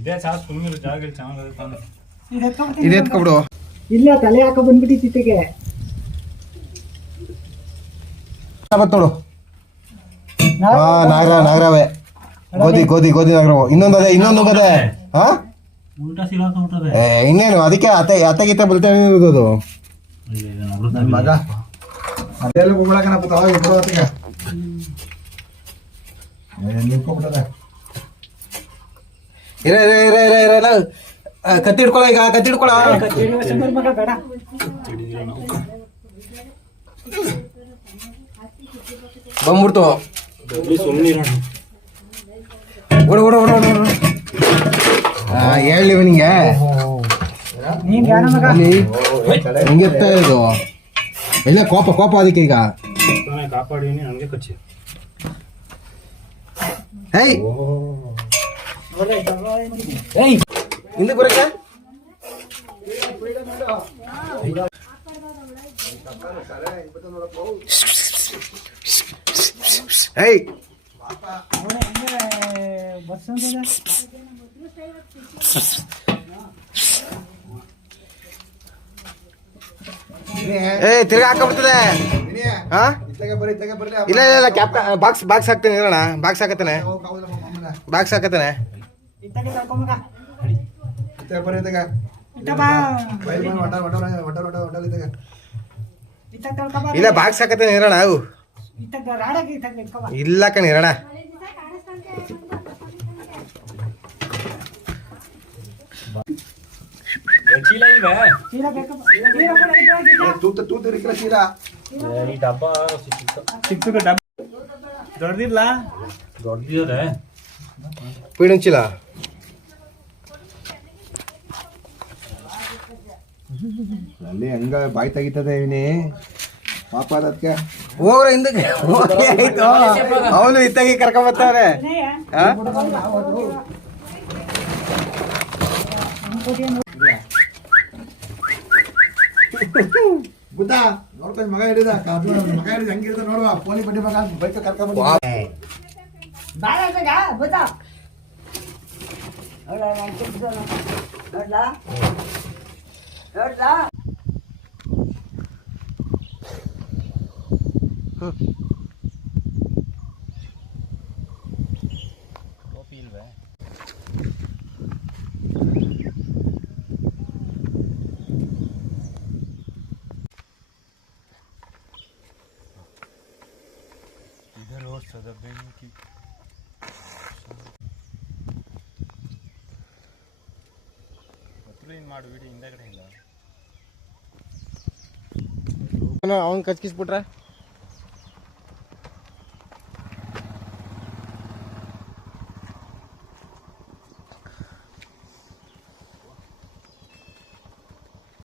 ಇದೇ ಚಾ ಸುಮ್ಮನೆ ಜಾಗ ಚೆನ್ನಾಗಿ ಇದು ಎತ್ಕೊಬಿಡು. ಇಲ್ಲ ತಲೆ ಹಾಕ ಬಂದ್ಬಿಟ್ಟಿಗೆ ನೋಡು. ನಾಗರವೇ ಗೋಧಿ ಗೋಧಿ ಗೋಧಿ ನಾಗರವು. ಇನ್ನೊಂದು ಗದೆ. ಹಾ ಇನ್ನೇನು ಅದಕ್ಕೆ ಅತ್ತೆ ಗೀತೆ ಬಲ್ತೇನೆ ಅದು ಮಗ ಅದೆಲ್ಲ ಹೋಗ್ಬಿಡಕನ ಹೊತ್ತಿಗೆ ನಿಂತ್ಕೊಂಡ್ಬಿಟ್ಟದೆ. ಕತ್ತಿ ಹಿಡ್ಕೊಳ ಈಗ, ಕತ್ತಿ ಹಿಡ್ಕೊಳ. ಬಂದ್ಬಿಡ್ತು. ಹೇಳಿ ನಿಂಗೆ ಹಿಂಗಿರ್ತಾ ಇದು ಇಲ್ಲ ಕೋಪ ಅದಕ್ಕೆ ಈಗ ಕಾಪಾಡಿನಿ ಹಂಗೆ ಕಚ್ಚಿ. ಹಿಂದೆ ಬರಕ್ಕೆ ತಿರ್ಗಾ ಹಾಕಬಿಡ್ತದೆ. ಇಲ್ಲ ಇಲ್ಲ ಕ್ಯಾಪ್ ಬಾಕ್ಸ್ ಹಾಕ್ತೇನೆ ಇರೋಣ. ಬಾಕ್ಸ್ ಹಾಕತ್ತಾನೆ. ಇಲ್ಲ ಬಾಕ್ಸ್ ಹಾಕತ್ತೇನೆ ಇರೋಣ. ಅವು ಇಲ್ಲ ಕಣ ಇರೋಣ. ಚೀಲ ಇಲ್ವೇ? ಈ ಡಬ್ಬ ಚಿಕ್ಕ ಡಬ್ಬ ದೊಡ್ಡದಿಲ್ಲ. ದೊಡ್ಡದಿದೆ ಪೀಡಂಚಿಲ್ಲ. ಅಲ್ಲಿ ಹಂಗ ಬಾಯಿ ತೆಗಿತದೆ ಇವನಿ ಪಾಪ ಅದಕ್ಕೆ ಹೋಗ್ರ ಹಿಂದಕ್ಕೆ ಆಯ್ತು. ಅವನು ಇತ್ತಾಗಿ ಕರ್ಕೊಂಬರ್ತಾನೆ. ಬುದ್ಧ ನೋಡ್ತಾ ಮಗ ಹಿಡಿದ ಹೆಂಗಿರ್ತ ನೋಡುವ ಪೋಲಿ ಬಡ್ಡಿ ಮಗ ಬೈಕ್ ಕರ್ಕೊಂಡ್ ಮಾಡು ವಿಡಿಯೋ ಹಿಂದಗಡೆ ಅವನ್ ಕಚ್ಕಿಸ್ಬಿಟ್ರೆ